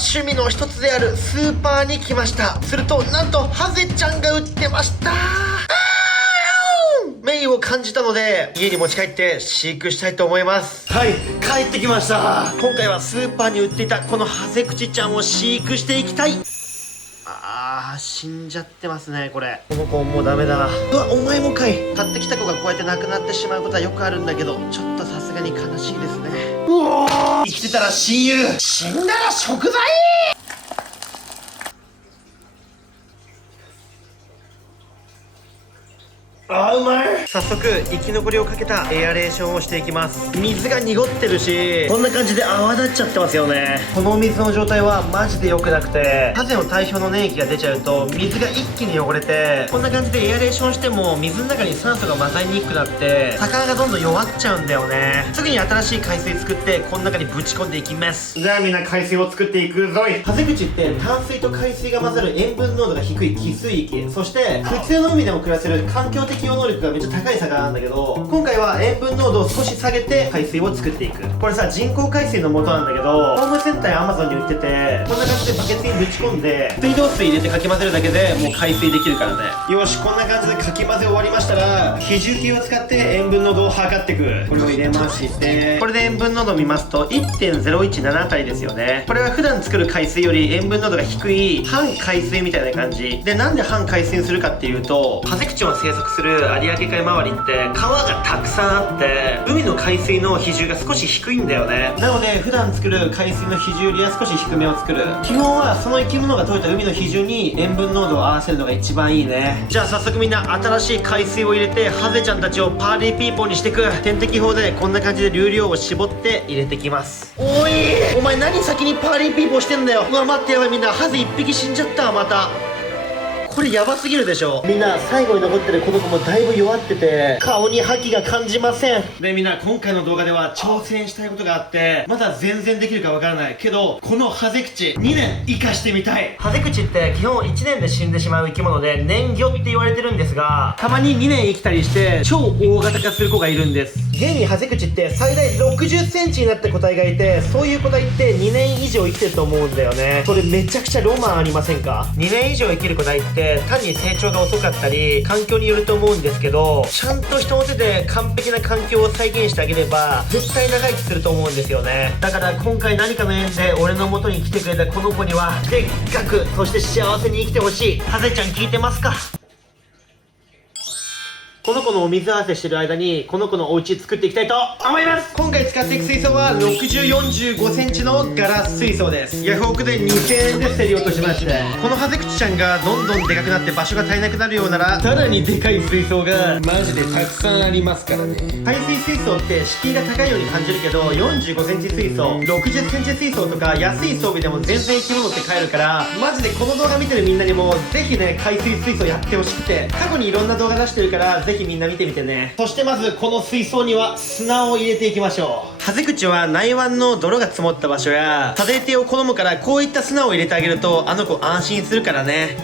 趣味の一つであるスーパーに来ました。するとなんとハゼちゃんが売ってました。メインを感じたので家に持ち帰って飼育したいと思います。はい、帰ってきました。今回はスーパーに売っていたこのハゼクチちゃんを飼育していきたい。死んじゃってますね。これこの子もうダメだ。うわ、お前もかい。買ってきた子がこうやって亡くなってしまうことはよくあるんだけど、ちょっとさすがに悲しいですね。うおー、生きてたら親友、死んだら食材。うまい。早速生き残りをかけたエアレーションをしていきます。水が濁ってるし、こんな感じで泡立っちゃってますよね。このお水の状態はマジで良くなくて、ハゼの体表の粘液が出ちゃうと水が一気に汚れて、こんな感じでエアレーションしても水の中に酸素が混ざりにくくなって魚がどんどん弱っちゃうんだよね。すぐに新しい海水作ってこの中にぶち込んでいきます。じゃあみんな海水を作っていくぞい。ハゼクチって淡水と海水が混ざる塩分濃度が低い汽水域、そして普通の海でも暮らせる環境適応能力がめっちゃ高い魚なんだけど、今回は塩分濃度を少し下げて海水を作っていく。これさ、人工海水の素なんだけど、ホームセンターやアマゾンに売ってて、こんな感じでバケツにぶち込んで水道水入れてかき混ぜるだけでもう海水できるからね。よし、こんな感じでかき混ぜ終わりましたら、比重計を使って塩分濃度を測っていく。これを入れまして、これで塩分濃度を見ますと 1.017 あたりですよね。これは普段作る海水より塩分濃度が低い半海水みたいな感じで、なんで半海水にするかっていうと、ハゼクチが生息する有明海周りって川がたくさんあって海の海水の比重が少し低いんだよね。なので普段作る海水の比重よりは少し低めを作る。基本はその生き物が取れた海の比重に塩分濃度を合わせるのが一番いいね。じゃあ早速みんな新しい海水を入れてハゼちゃんたちをパーティーピーポーにしていく。点滴法でこんな感じで流量を絞って入れてきます。おい、お前何先にパーティーピーポーしてんだよ。うわ待って、やばい、みんなハゼ1匹死んじゃった。またこれヤバすぎるでしょ。みんな最後に残ってるこの子もだいぶ弱ってて顔に覇気が感じません。でみんな、今回の動画では挑戦したいことがあって、まだ全然できるかわからないけど、このハゼクチ2年生かしてみたい。ハゼクチって基本1年で死んでしまう生き物で年魚って言われてるんですが、たまに2年生きたりして超大型化する子がいるんです。現にハゼクチって最大60センチになった個体がいて、そういう個体って2年以上生きてると思うんだよね。それめちゃくちゃロマンありませんか。2年以上生きる個体って単に成長が遅かったり環境によると思うんですけど、ちゃんと人の手で完璧な環境を再現してあげれば絶対長生きすると思うんですよね。だから今回何かの縁で俺の元に来てくれたこの子にはでっかく、そして幸せに生きてほしい。ハゼちゃん聞いてますか。この子のお水合わせしてる間にこの子のお家作っていきたいと思います。今回使っていく水槽は60×45センチのガラス水槽です。ヤフオクで2000円で競り落としまして、このハゼクチちゃんがどんどんでかくなって場所が足りなくなるようなら、さらにでかい水槽がマジでたくさんありますからね。排水水槽って敷居が高いように感じるけど、45センチ水槽、60センチ水槽とか安い装備でも全然生き物って買えるから、マジでこの動画見てるみんなにもぜひね、海水水槽やってほしくて、過去にいろんな動画出してるからぜひみんな見てみてね。そしてまずこの水槽には砂を入れていきましょう。ハゼクチは内湾の泥が積もった場所や風当てを好むから、こういった砂を入れてあげるとあの子安心するからね。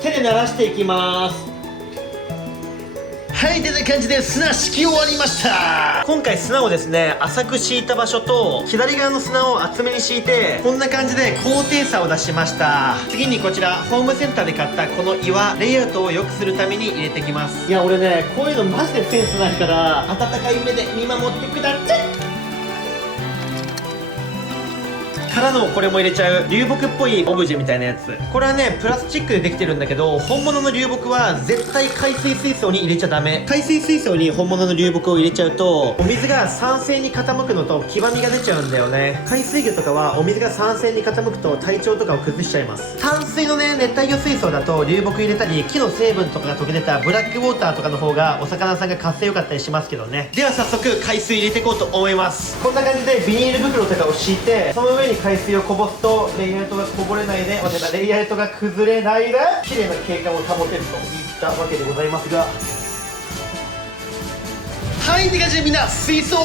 手で慣らしていきます。はい、てな感じで砂敷き終わりました。今回砂をですね、浅く敷いた場所と左側の砂を厚めに敷いて、こんな感じで高低差を出しました。次にこちらホームセンターで買ったこの岩、レイアウトを良くするために入れてきます。いや俺ね、こういうのマジでセンスないから、温かい目で見守ってください。からのこれも入れちゃう流木っぽいオブジェみたいなやつ。これはねプラスチックでできてるんだけど、本物の流木は絶対海水水槽に入れちゃダメ。海水水槽に本物の流木を入れちゃうとお水が酸性に傾くのと黄ばみが出ちゃうんだよね。海水魚とかはお水が酸性に傾くと体調とかを崩しちゃいます。淡水のね熱帯魚水槽だと流木入れたり木の成分とかが溶け出たブラックウォーターとかの方がお魚さんが活性良かったりしますけどね。では早速海水入れていこうと思います。こんな感じでビニール袋とかを敷いて、その上に海水をこぼすとレイアウトがこぼれないで、レイアウトが崩れないで綺麗な景観を保てるといったわけでございますが、はい、って感じでみんな水槽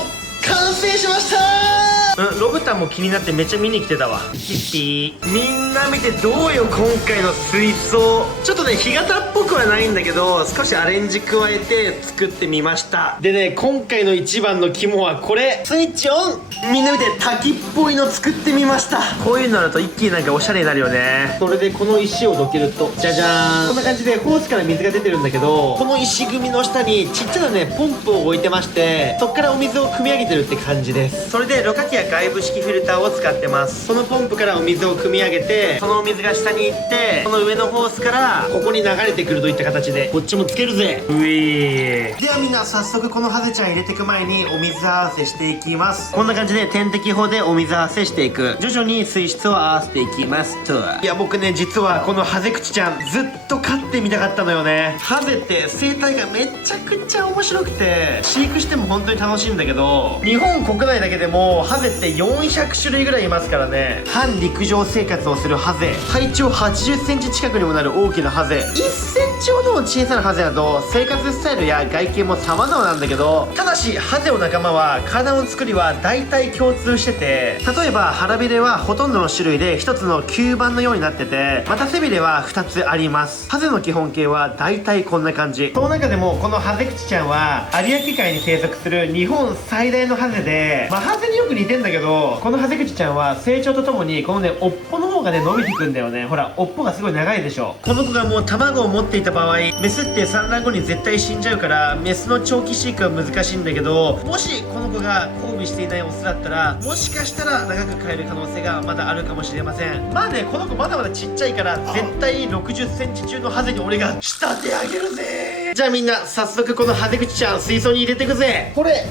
完成しました。ロブタンも気になってめっちゃ見に来てたわ。ヒッピーみんな見てどうよ今回の水槽。ちょっとね干潟っぽくはないんだけど少しアレンジ加えて作ってみました。でね今回の一番の肝はこれ。スイッチオン。みんな見て滝っぽいの作ってみました。こういうのあると一気になんかおしゃれになるよね。それでこの石をどけるとじゃじゃーん、こんな感じでホースから水が出てるんだけど、この石組みの下にちっちゃなねポンプを置いてまして、そっからお水を汲み上げてるって感じです。それでろ過器や外部式フィルターを使ってます。このポンプからお水を汲み上げて、そのお水が下に行ってこの上のホースからここに流れてくるといった形でこっちもつけるぜ。うえー。ではみんな早速このハゼちゃん入れていく前にお水合わせしていきます。こんな感じで点滴法でお水合わせしていく。徐々に水質を合わせていきますと。いや僕ね実はこのハゼクチちゃんずっと飼ってみたかったのよね。ハゼって生態がめちゃくちゃ面白くて飼育しても本当に楽しいんだけど、日本国内だけでもハゼって400種類ぐらいいますからね。半陸上生活をするハゼ、体長80センチ近くにもなる大きなハゼ、1センチほどの小さなハゼなど生活スタイルや外見も様々なんだけど、ただしハゼの仲間は体の作りは大体共通してて、例えば腹びれはほとんどの種類で1つの吸盤のようになってて、また背びれは2つあります。ハゼの基本形は大体こんな感じ。その中でもこのハゼクチちゃんは有明海に生息する日本最大のハゼで、ハゼによく似てんだけど、このハゼクチちゃんは成長とともにこのね尾っぽの方がね伸びてくんだよね。ほら尾っぽがすごい長いでしょ。この子がもう卵を持っていた場合、メスって産卵後に絶対死んじゃうからメスの長期飼育は難しいんだけど、もしこの子が交尾していないオスだったらもしかしたら長く飼える可能性がまだあるかもしれません。まあねこの子まだまだちっちゃいから絶対60センチ中のハゼに俺が仕立て上げるぜ。じゃあみんな早速このハゼクチちゃん水槽に入れてくぜ。これ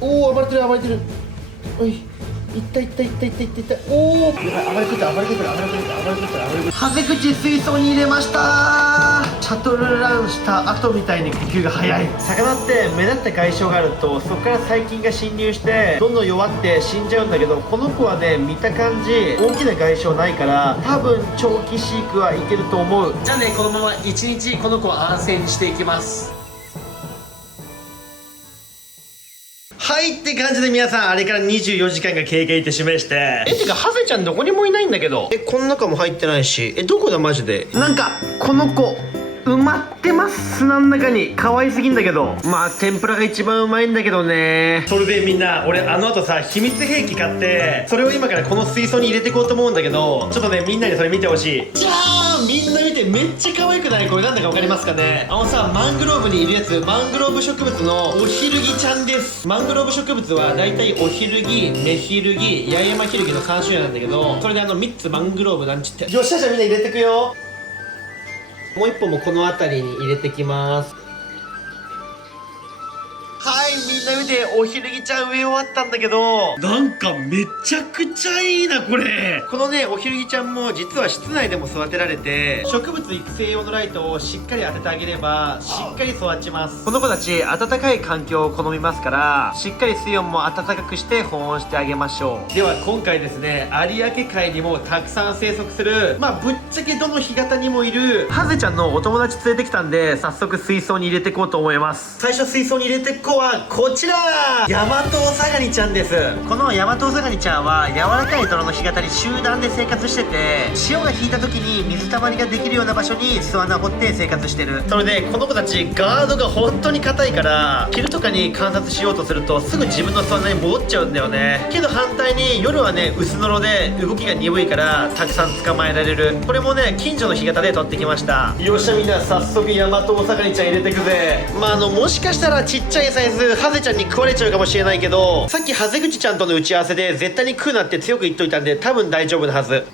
おお暴れてる暴れてる。おいいったいったいったいったいったいった。おお暴れてる暴れてる暴れてる暴れてる暴れてる暴れてる。ハゼクチ水槽に入れましたー。シャトルランした後みたいに呼吸が早い。魚って目立った外傷があるとそこから細菌が侵入してどんどん弱って死んじゃうんだけど、この子はね見た感じ大きな外傷ないから多分長期飼育はいけると思う。じゃあねこのまま1日この子を安静にしていきます。はいって感じで皆さんあれから24時間が経過いてしまいして、てかハゼちゃんどこにもいないんだけど、この中も入ってないし、どこだマジで。なんかこの子埋まってます、砂の中に。可愛すぎんだけど、まあ天ぷらが一番うまいんだけどね。それでみんな俺あの後さ秘密兵器買ってそれを今からこの水槽に入れていこうと思うんだけど、ちょっとねみんなにそれ見てほしい。じゃあみんな見て、めっちゃ可愛くない？これなんだか分かりますかね。あのさマングローブにいるやつ、マングローブ植物のオヒルギちゃんです。マングローブ植物はだいたいオヒルギ、メヒルギ、ヤエヤマヒルギの3種類なんだけど、それで3つマングローブなんちって。よっしゃ、じゃあみんな入れてくよ。もう一本もこの辺りに入れてきます。はい、みんな見て、おひるぎちゃん植え終わったんだけど、なんかめちゃくちゃいいなこれ。このねおひるぎちゃんも実は室内でも育てられて、植物育成用のライトをしっかり当ててあげればしっかり育ちます。この子たち暖かい環境を好みますから、しっかり水温も暖かくして保温してあげましょう。では今回ですね、有明海にもたくさん生息する、ぶっちゃけどの干潟にもいるハゼちゃんのお友達連れてきたんで、早速水槽に入れていこうと思います。最初水槽に入れていこうはこちら、ヤマトオサガニちゃんです。このヤマトオサガニちゃんは柔らかい泥の干潟に集団で生活してて、潮が引いた時に水たまりができるような場所に巣穴を掘って生活してる。それでこの子たちガードが本当に硬いから、昼とかに観察しようとするとすぐ自分の巣穴に戻っちゃうんだよね。けど反対に夜はね薄のろで動きが鈍いからたくさん捕まえられる。これもね近所の干潟で取ってきました。よっしゃ、みんな早速ヤマトオサガニちゃん入れてくぜ。もしかしたらちっちゃいサイズハゼちゃんに食われちゃうかもしれないけど、さっきハゼ口ちゃんとの打ち合わせで絶対に食うなって強く言っといたんで多分大丈夫なはず。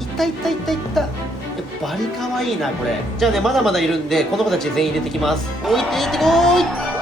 いったいったいったいった。バリ可愛いなこれ。じゃあねまだまだいるんでこの子たち全員入れてきます。おいていってこーい。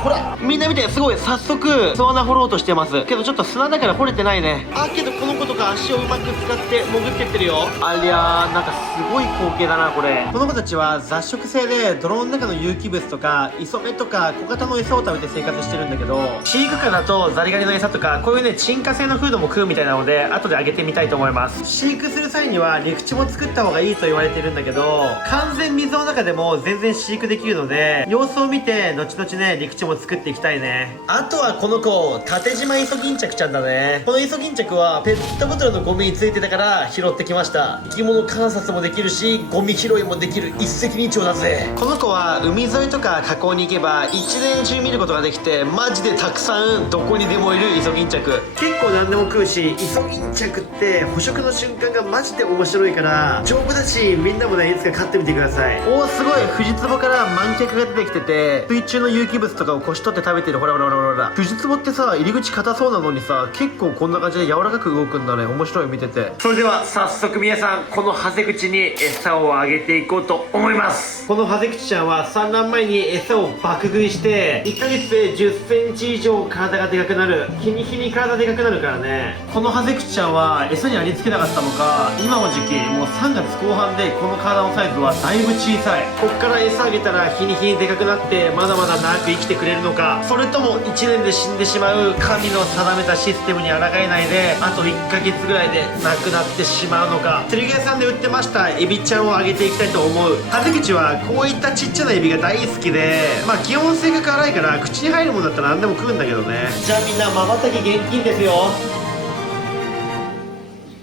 ほらみんな見て、すごい早速巣穴掘ろうとしてます。けどちょっと砂だから掘れてないね。けどこの子とか足をうまく使って潜ってってるよ。ありゃー、なんかすごい光景だなこれ。この子たちは雑食性で泥の中の有機物とか磯目とか小型の餌を食べて生活してるんだけど、飼育下だとザリガニの餌とかこういうね沈下性のフードも食うみたいなので後であげてみたいと思います。飼育する際には陸地も作った方がいいと言われてるんだけど、完全水の中でも全然飼育できるので、様子を見て後々ね陸地もも作っていきたいね。あとはこの子縦縞イソギンチャクちゃんだね。このイソギンチャクはペットボトルのゴミについてたから拾ってきました。生き物観察もできるしゴミ拾いもできる一石二鳥だぜ。この子は海沿いとか河口に行けば一年中見ることができて、マジでたくさんどこにでもいるイソギンチャク。結構何でも食うし、イソギンチャクって捕食の瞬間がマジで面白いから丈夫だし、みんなもねいつか飼ってみてください。おお、すごい。フジツボから満脚が出てきてて、水中の有機物とかをこし取って食べてる。ほらほらほらほら。フジツボってさ、入り口硬そうなのにさ、結構こんな感じで柔らかく動くんだね。面白い、見てて。それでは早速皆さん、このハゼクチに餌をあげていこうと思います。このハゼクチちゃんは産卵前に餌を爆食いして1ヶ月で10センチ以上体がでかくなる。日に日に体でかくなるからね。このハゼクチちゃんは餌にありつけなかったのか、今の時期もう3月後半でこの体のサイズはだいぶ小さい。こっから餌あげたら日に日にでかくなってまだまだ長く生きてくれるのか、それとも1年で死んでしまう神の定めたシステムに抗えないであと1ヶ月ぐらいで亡くなってしまうのか。釣り具屋さんで売ってましたエビちゃんをあげていきたいと思う。ハゼクチはこういったちっちゃなエビが大好きで、まあ基本性格荒いから口に入るものだったら何でも食うんだけどね。じゃあみんなまばたき厳禁ですよ。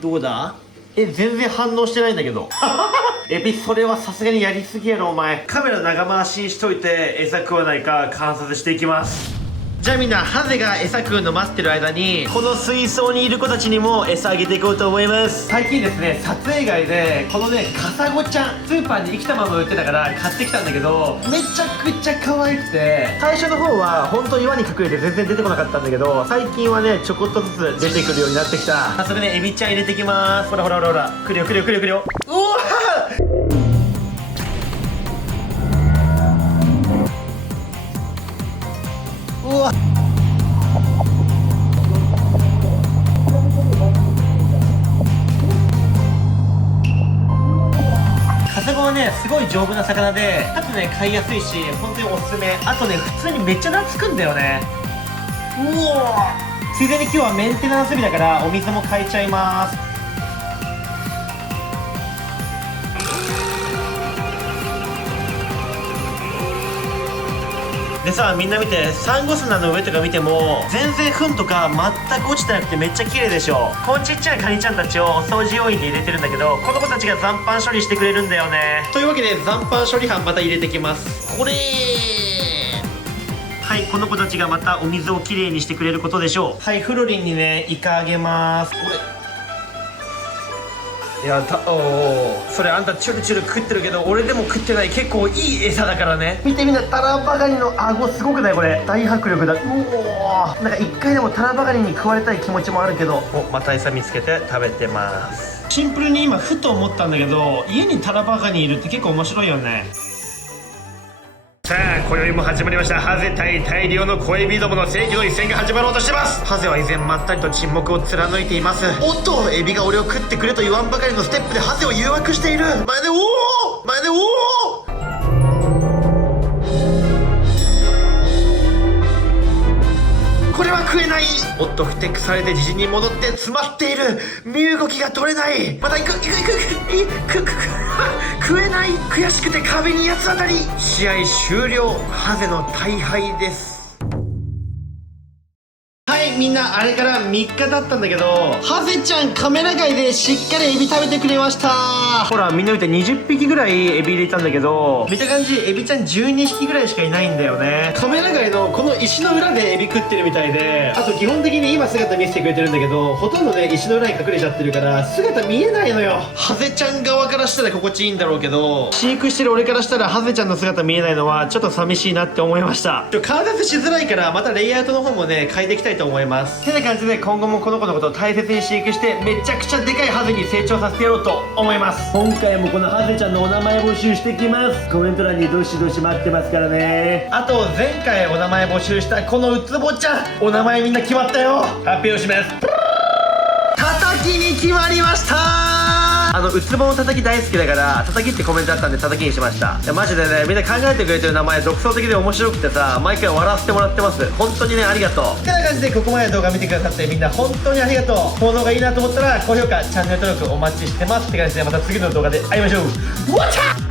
どうだ？全然反応してないんだけどエビ、それはさすがにやりすぎやろお前。カメラ長回しにしといて餌食わないか観察していきます。じゃあみんな、ハゼが餌食うの待ってる間にこの水槽にいる子たちにも餌あげていこうと思います。最近ですね、撮影外でこのねカサゴちゃんスーパーに生きたまま売ってたから買ってきたんだけど、めちゃくちゃ可愛くて、最初の方は本当岩に隠れて全然出てこなかったんだけど、最近はねちょこっとずつ出てくるようになってきた。早速ねエビちゃん入れてきます。ほらほらほらほら、来るよ来るよ来るよ来るよ。うわー、うわカサゴはねすごい丈夫な魚で、あとね飼いやすいし本当におすすめ。あとね普通にめっちゃ懐くんだよね。うわー、ついでに今日はメンテナンス日だからお水も変えちゃいます。でさ、みんな見て、サンゴ砂の上とか見ても全然糞とか全く落ちてなくてめっちゃ綺麗でしょ。このちっちゃいカニちゃんたちをお掃除用品に入れてるんだけど、この子たちが残飯処理してくれるんだよね。というわけで残飯処理班また入れてきます。これはい、この子たちがまたお水をきれいにしてくれることでしょう。はい、フロリンにねイカあげます。これやった。おー、それあんたチュルチュル食ってるけど俺でも食ってない。結構いい餌だからね。見てみんな、タラバガニの顎すごくないこれ。大迫力だ。うおー、なんか一回でもタラバガニに食われたい気持ちもあるけど。お、また餌見つけて食べてます。シンプルに今ふと思ったんだけど、家にタラバガニいるって結構面白いよね。さあ、今宵も始まりました。ハゼ対大量の小エビどもの正義の一戦が始まろうとしてます。ハゼは依然まったりと沈黙を貫いています。おっと、エビが俺を食ってくれと言わんばかりのステップでハゼを誘惑している。前でおお前でおお、これは食えない。おっと、ふてくされて自陣に戻って詰まっている。身動きが取れない。また行く食えない。悔しくて壁に八つ当たり。試合終了。ハゼの大敗です。はい、みんなあれから3日経ったんだけど、ハゼちゃんカメラ外でしっかりエビ食べてくれました。ほらみんな見て、20匹ぐらいエビ入れたんだけど、見た感じエビちゃん12匹ぐらいしかいないんだよね。カメラ外のこの石の裏でエビ食ってるみたいで、あと基本的に今姿見せてくれてるんだけど、ほとんどね石の裏に隠れちゃってるから姿見えないのよ。ハゼちゃん側からしたら心地いいんだろうけど、飼育してる俺からしたらハゼちゃんの姿見えないのはちょっと寂しいなって思いました。観察しづらいからまたレイアウトの方もね変えていきたいと思います。てな感じで今後もこの子のことを大切に飼育してめちゃくちゃでかいハゼに成長させてやろうと思います。今回もこのハゼちゃんのお名前募集してきます。コメント欄にどしどし待ってますからね。あと前回お名前募集したこのウツボちゃん、お名前みんな決まったよ。発表します。叩きに決まりました。ウツボの叩き大好きだから叩きってコメントあったんで叩きにしました。いやマジでね、みんな考えてくれてる名前独創的で面白くてさ、毎回笑わせてもらってます。本当にね、ありがとう。ってな感じでここまで動画見てくださってみんな本当にありがとう。この動画いいなと思ったら高評価チャンネル登録お待ちしてますって感じで、また次の動画で会いましょう。わっちゃ